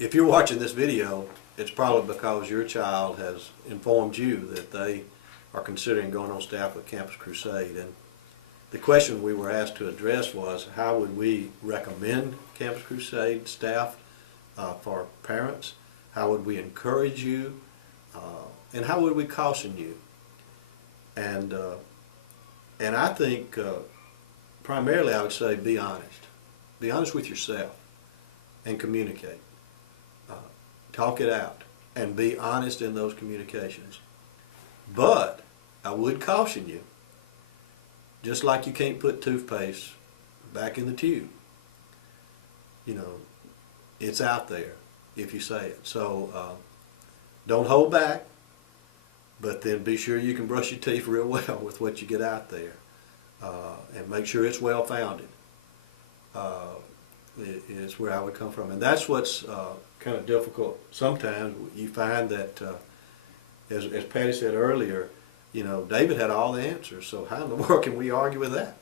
if you're watching this video, it's probably because your child has informed you that they are considering going on staff with Campus Crusade. And the question we were asked to address was, how would we recommend Campus Crusade staff for parents? How would we encourage you? And how would we caution you? And I think primarily I would say be honest. Be honest with yourself and communicate. Talk it out and be honest in those communications. But I would caution you, just like you can't put toothpaste back in the tube. You know, it's out there if you say it. So don't hold back, but then be sure you can brush your teeth real well with what you get out there, and make sure it's well founded. Is where I would come from, and that's what's kind of difficult. Sometimes you find that, as Patti said earlier, you know, David had all the answers. So how in the world can we argue with that?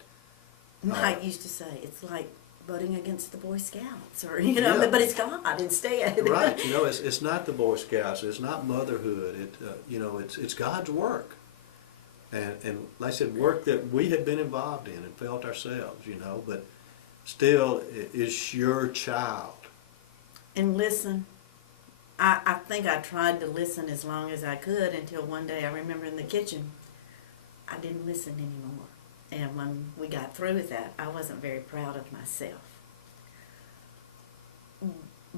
Mike used to say it's like voting against the Boy Scouts, or you know, Yeah. but it's God instead. Right. You know, it's not the Boy Scouts. It's not motherhood. You know, it's God's work, and like I said, work that we had been involved in and felt ourselves. You know, but still, it's your child. And listen, I think I tried to listen as long as I could until one day I remember in the kitchen, I didn't listen anymore. And when we got through with that, I wasn't very proud of myself.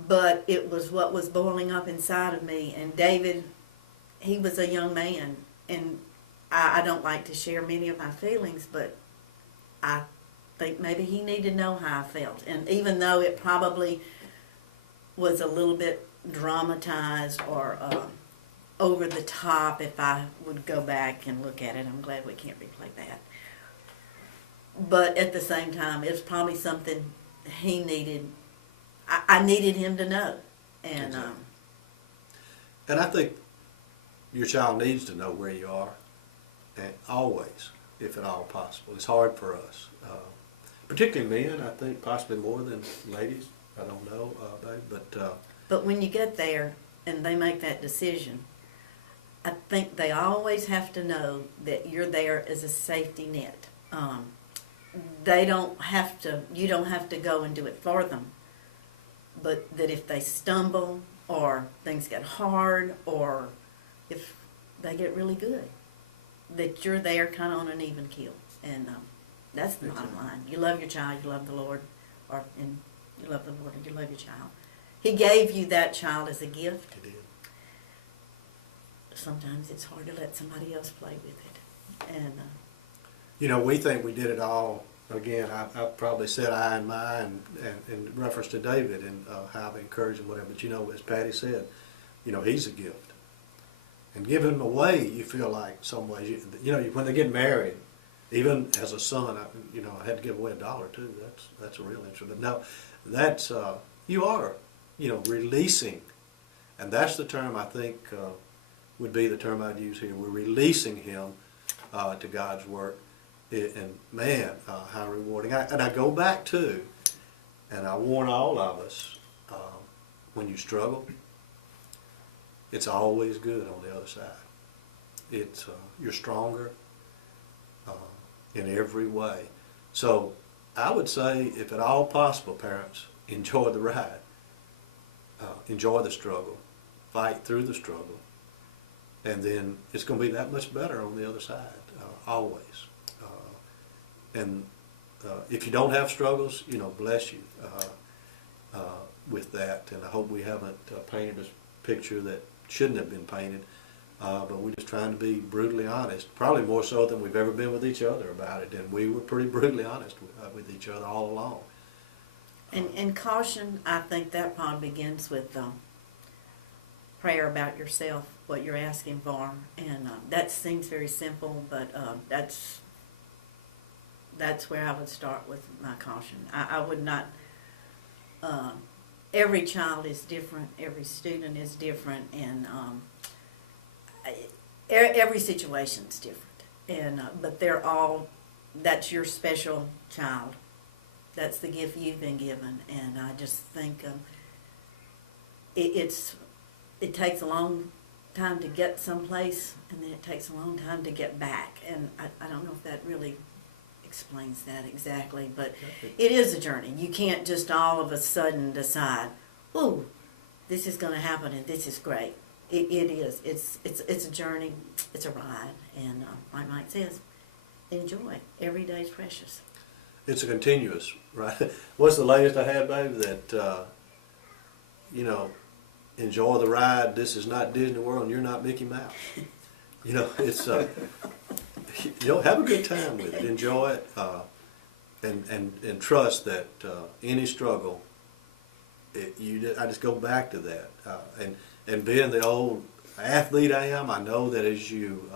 But it was what was boiling up inside of me. And David, he was a young man. And I don't like to share many of my feelings, but I think maybe he needed to know how I felt. And even though it probably was a little bit dramatized or over the top, if I would go back and look at it, I'm glad we can't replay that. But at the same time, it's probably something he needed. I needed him to know. And Exactly. And I think your child needs to know where you are, and always, if at all possible. It's hard for us. Particularly men, I think possibly more than ladies. I don't know, babe, but when you get there and they make that decision, I think they always have to know that you're there as a safety net. They don't have to. You don't have to go and do it for them. But that if they stumble or things get hard or if they get really good, that you're there kind of on an even keel. And that's the bottom line. You love your child, you love the Lord, and you love the Lord and you love your child. He gave you that child as a gift. He did. Sometimes it's hard to let somebody else play with it. And You know, we think we did it all. Again, I probably said I and my in reference to David and how I've encouraged him, whatever. But you know, as Patti said, you know, he's a gift. And giving him away, you feel like some ways, you know, when they get married, even as a son, I had to give away $1 too. That's a real interest. But no, that's you are, you know, releasing, and that's the term I think would be the term I'd use here. We're releasing him to God's work, and man, how rewarding! And I go back to, and I warn all of us, when you struggle, it's always good on the other side. It's you're stronger in every way. So I would say, if at all possible, parents, enjoy the ride. Enjoy the struggle. Fight through the struggle. And then it's going to be that much better on the other side, always. And if you don't have struggles, you know, bless you with that. And I hope we haven't painted a picture that shouldn't have been painted. But we're just trying to be brutally honest, probably more so than we've ever been with each other about it. And we were pretty brutally honest with each other all along. And caution, I think that probably begins with prayer about yourself, what you're asking for. And that seems very simple, but that's where I would start with my caution. I would not, every child is different, every student is different, and every situation is different. And but they're all, that's your special child. That's the gift you've been given. And I just think it takes a long time to get someplace, and then it takes a long time to get back. And I don't know if that really explains that exactly, but it is a journey. You can't just all of a sudden decide, "Ooh, this is going to happen and this is great." It is. It's a journey. It's a ride, and like Mike says, enjoy. Every day is precious. It's a continuous, right? What's the latest I had, babe? That you know, enjoy the ride. This is not Disney World, and you're not Mickey Mouse. You know, it's you know, have a good time with it. Enjoy it, and trust that any struggle, I just go back to that. And being the old athlete I am, I know that as you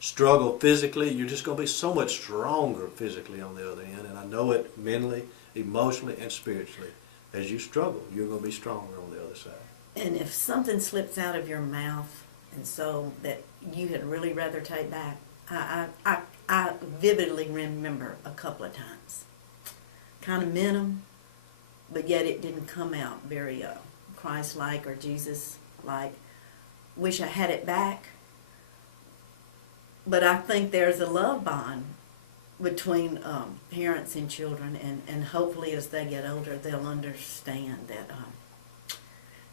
struggle physically, you're just going to be so much stronger physically on the other end. And I know it mentally, emotionally, and spiritually. As you struggle, you're going to be stronger on the other side. And if something slips out of your mouth, and so that you had really rather take back, I vividly remember a couple of times. Kind of meant them, but yet it didn't come out very Christ-like or Jesus-like. Wish I had it back. But I think there's a love bond between parents and children, and hopefully as they get older, they'll understand that.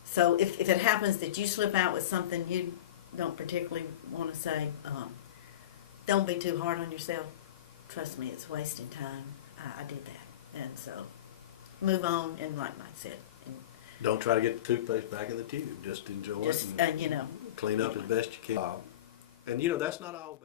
So if it happens that you slip out with something you don't particularly want to say, don't be too hard on yourself. Trust me, it's wasting time. I did that. And so move on, and like Mike said. Don't try to get the toothpaste back in the tube. Just enjoy it and You know. clean up as best you can. And, you know, that's not all bad.